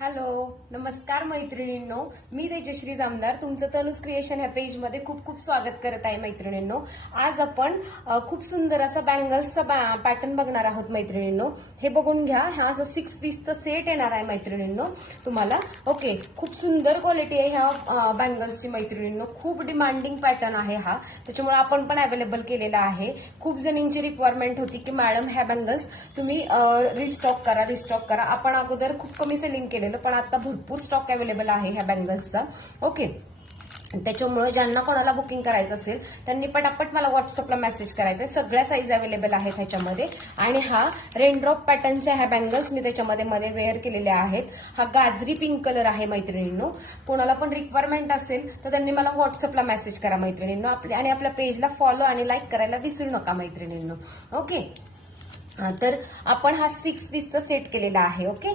Hello, नमस्कार मैत्रिणींनो. मी तेजश्री जामदार तुमचं तनुज क्रिएशन ह्या पेजमध्ये खूप खूप स्वागत करत आहे मैत्रिणींनो. आज आपण खूप सुंदर असा बँगल्सचा पॅटर्न बघणार आहोत मैत्रिणींनो. हे बघून घ्या. हा असं 6 पीसचा सेट येणार आहे मैत्रिणींनो तुम्हाला. ओके, खूप सुंदर क्वालिटी आहे ह्या बँगल्सची मैत्रिणींनो. खूप डिमांडिंग पॅटर्न आहे हा, त्याच्यामुळे आपण पण अवेलेबल केलेला आहे. खूप जणींची रिक्वायरमेंट होती की मॅडम ह्या बँगल्स तुम्ही रिस्टॉक करा. आपण अगोदर खूप कमी सेलिंग केलेलं, पण आता भरपूर स्टॉक अवेलेबल आहे ह्या बँगल्सचा. ओके, त्याच्यामुळे ज्यांना कोणाला बुकिंग करायचं असेल त्यांनी पटापट मला व्हॉट्सअपला मेसेज करायचा. सगळ्या साईज अवेलेबल आहेत ह्याच्यामध्ये. आणि हा रेनड्रॉप पॅटर्नच्या ह्या बँगल्स मी त्याच्यामध्ये वेअर केलेल्या आहेत. हा गाजरी पिंक कलर आहे मैत्रिणींनो. कोणाला पण रिक्वायरमेंट असेल तर त्यांनी मला व्हॉट्सअपला मेसेज करा मैत्रिणींनो. आणि आपल्या पेजला फॉलो आणि लाईक करायला विसरू नका मैत्रिणींनो. ओके, तर आपण हा 6 पीसचा सेट केलेला आहे. ओके,